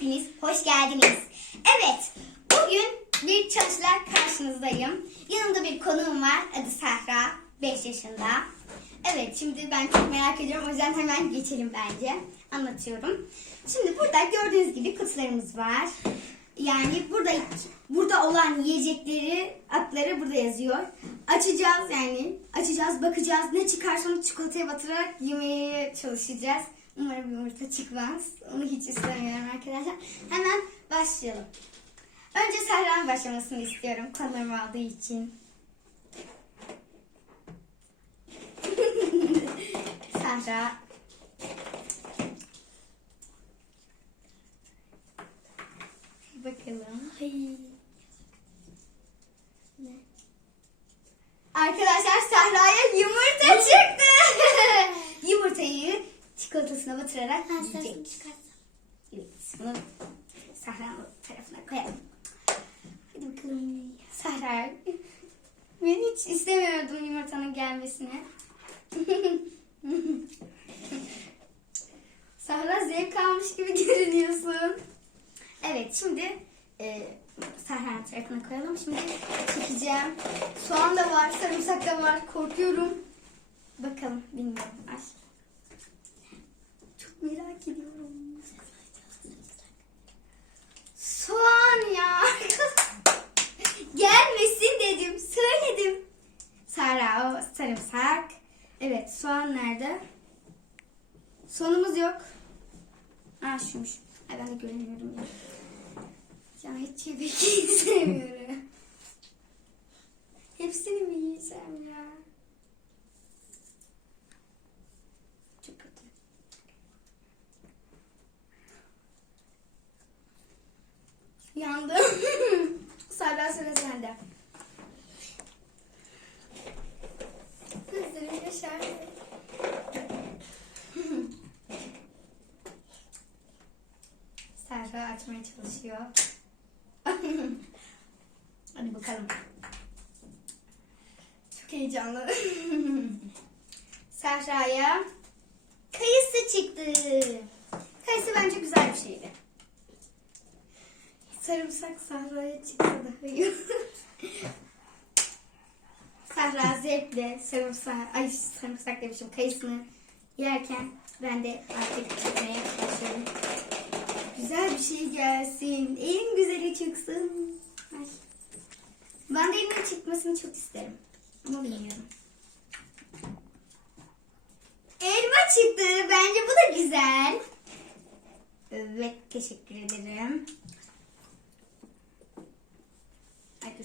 hepiniz hoş geldiniz. Evet, bugün bir çalışla karşınızdayım. Yanımda bir konuğum var, adı Sahra, 5 yaşında. Evet, şimdi ben çok merak ediyorum, o yüzden hemen geçelim bence. Anlatıyorum. Şimdi burada gördüğünüz gibi kutularımız var. Yani burada burada olan yiyecekleri, adları burada yazıyor. Açacağız yani, açacağız, bakacağız. Ne çıkarsa onu çikolataya batırarak yemeye çalışacağız. Umarım yumurta çıkmaz. Onu hiç istemiyorum arkadaşlar. Hemen başlayalım. Önce Sahra'nın başlamasını istiyorum. Konularım aldığı için. Sahra. Bakalım. Ay. Ne? Arkadaşlar Sahra'ya yumurta çıktı. Yumurtayı çikolatasına batırarak yiyecek. Evet, bunu Sahra'nın tarafına koyalım. Hadi bakalım. Sahra. Ben hiç istemiyordum yumurtanın gelmesini. Sahra zevk almış gibi görünüyorsun. Evet şimdi e, Sahra'nın tarafına koyalım. Şimdi çekeceğim. Soğan da var, sarımsak da var. Korkuyorum. Bakalım bilmiyorum. Ay. Merak ediyorum. Soğan ya. Gelmesin dedim. Söyledim. Sara o sarımsak. Evet soğan nerede? Soğanımız yok. Aa şuymuş. Ay ben de göremiyorum ya. Ya hiç yemek sevmiyorum. Hepsini mi yiyeceğim ya? Çok kötü. Yandım. Sara sıra sende. Gözlerim yaşardı. Serra açmaya çalışıyor. Hadi bakalım. Çok heyecanlı. Serra'ya kayısı çıktı. Kayısı bence güzel bir şeydi. Sarımsak Sahra'ya çıktı daha iyi. Sahra zevkle sarımsak, ay sarımsak demişim kayısını yerken ben de artık çıkmaya başlıyorum. Güzel bir şey gelsin. En güzeli çıksın. Ay. Ben de elimin çıkmasını çok isterim. Ama bilmiyorum. Elma çıktı. Bence bu da güzel. Evet teşekkür ederim. Ay dur.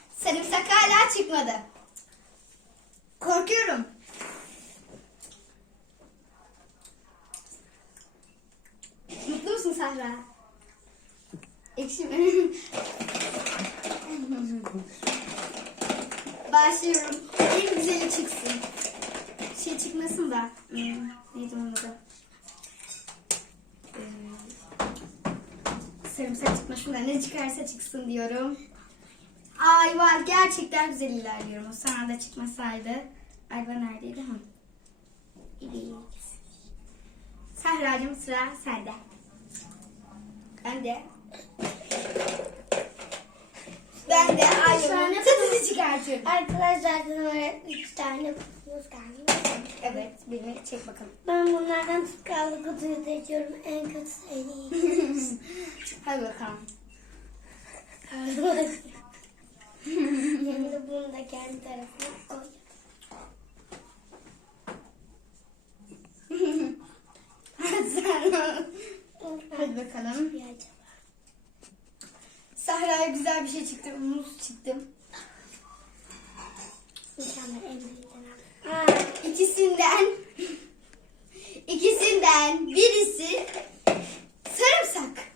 Sarımsak hala çıkmadı. Korkuyorum. Mutlu musun Sahra? Ekşi mi? Başlıyorum. En güzeli çıksın. Şey çıkmasın da. Hmm, neydi onun adı? Ee, sarımsak çıkmasın da ne çıkarsa çıksın diyorum. Ay var gerçekten güzel ilerliyorum. O sana da çıkmasaydı. Ayva neredeydi? Hı. Evet. Sahra'cığım sıra sende. Ben de. Ben de ayvanın tadını çıkartıyorum. Arkadaşlar sana üç tane kutumuz geldi. Evet, birini çek bakalım. Ben bunlardan tıkalı kutuyu seçiyorum. En kötüsü en iyi. Hadi bakalım. Şimdi bunu da kendi tarafına koy. Hadi bakalım. Sahra'ya güzel bir şey çıktı. Muz çıktı. Mükemmel en. Aa, ikisinden ikisinden birisi sarımsak.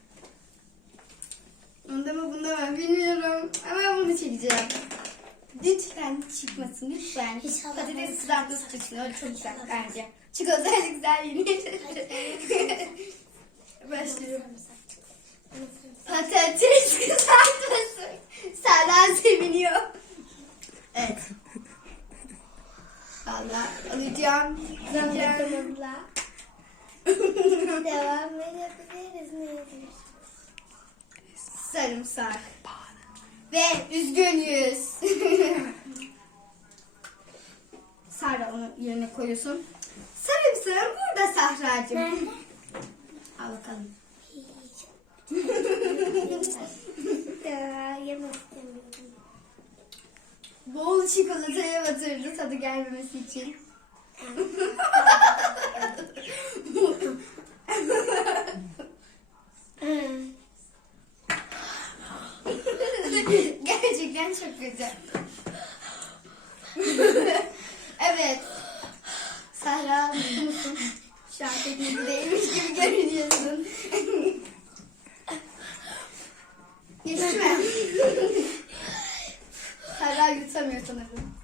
Kızartması çıksın. O çok güzel bence. Çikolatayla güzel yenir. Başlıyorum. Patates kızartması. Senden seviniyor. Evet. Valla alacağım. Alacağım. Devam edebiliriz nedir? Sarımsak. Ve üzgünüz. Sara onu yerine koyuyorsun. Sarımsağım burada Sahra'cığım. Nerede? Al bakalım. Yemek istemiyorum. Bol çikolataya batırdı tadı gelmemesi için. Hmm. Gerçekten çok kötü. evet. Sahra mutlu musun? Pek mutlu değilmiş gibi görünüyorsun. Geçti? Sahra yutamıyor sanırım.